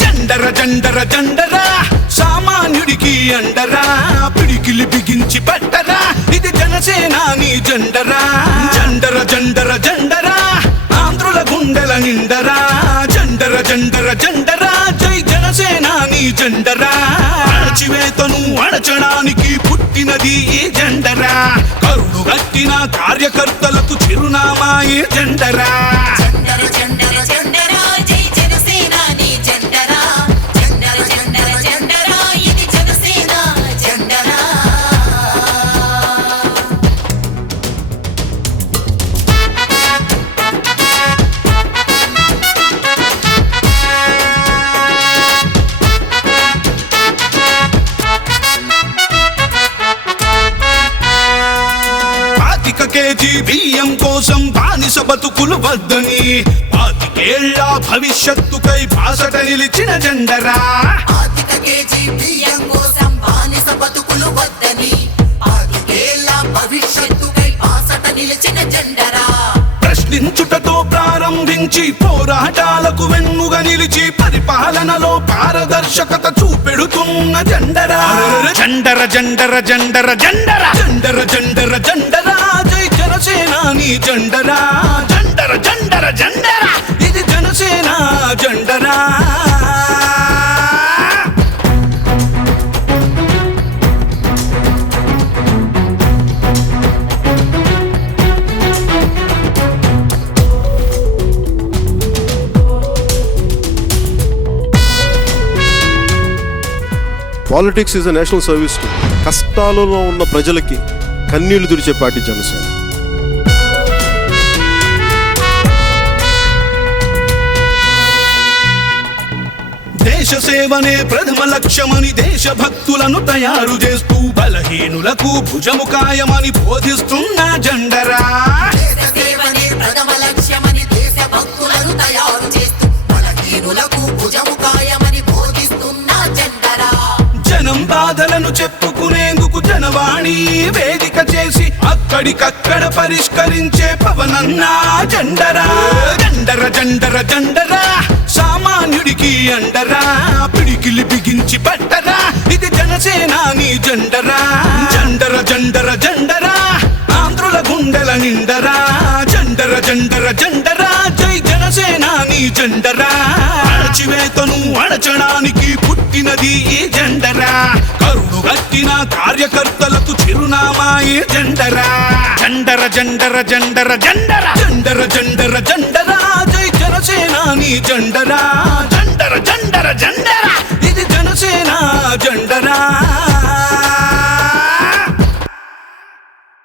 జండర జండర జండరా సామాన్యుడికి అండరా పిడికిలి బిగించి పట్టరా ఇది జనసేనాని జెండరా జండర జండర జండరా ఆంధ్రుల గుండెల నిండరా జండర జండర జండరా జై జనసేనాని జెండరా అణచివేతను అణచడానికి పుట్టినది ఈ జెండరా కరుడు గట్టిన కార్యకర్తలకు చిరునామా ఈ జెండరా కేజీ బియ్యం కోసం బానిస బతుకులు వద్దని 25 ఏళ్ల భవిష్యత్తుకై బాసట నిలిచిన జెండరా కేజీ బియ్యం కోసం బానిస బతుకులు వద్దని 25 ఏళ్ల భవిష్యత్తుకై బాసట నిలిచిన జెండరా ప్రశ్నించుటతో ప్రారంభించి పోరాటాలకు వెన్నుగా నిలిచి పరిపాలనలో పారదర్శకత చూపెడుతున్న జెండరా జండర జండర జండర జండర జండర జండర జండరా జై జనసేనాని జెండరా జండర జండర జండరా ఇది జనసేన జెండరా politics is a national service to కష్టాలలో ఉన్న ప్రజలకి కన్నీళ్లు తుడిచే పార్టీ జనసేన. దేశ సేవనే ప్రథమ లక్ష్యమని దేశభక్తులను తయారు చేస్తూ బలహీనులకు భుజము కాయమని బోధిస్తున్న జెండరా ప్రథమ లక్ష్యమని దేశభక్తులను తయారు చేస్తూ బలహీనులకు భుజము కాయమని బోధిస్తున్న జెండరా జనం బాధలను చెప్పుకునేందుకు జనవాణి వేదిక చేసి అక్కడికక్కడ పరిష్కరించే పవనన్నా జెండరా జండర జండర జండరా సామాన్యుడికి అండరా పిడికిలి బిగించి పట్టరా ఇది జనసేనాని జెండరా జండర జండర జండరా ఆంధ్రుల గుండెల నిండరా జండర జండర జండరా జై జనసేనాని జెండరా అణచివేతను అణచడానికి పుట్టినది ఈ జెండరా కరుడు గట్టిన కార్యకర్తలకు చిరునామా ఈ జెండరా జండర జండర జండర జండర జండర జండర జండరా జై జనసేనాని జెండరా జండర జండర జండర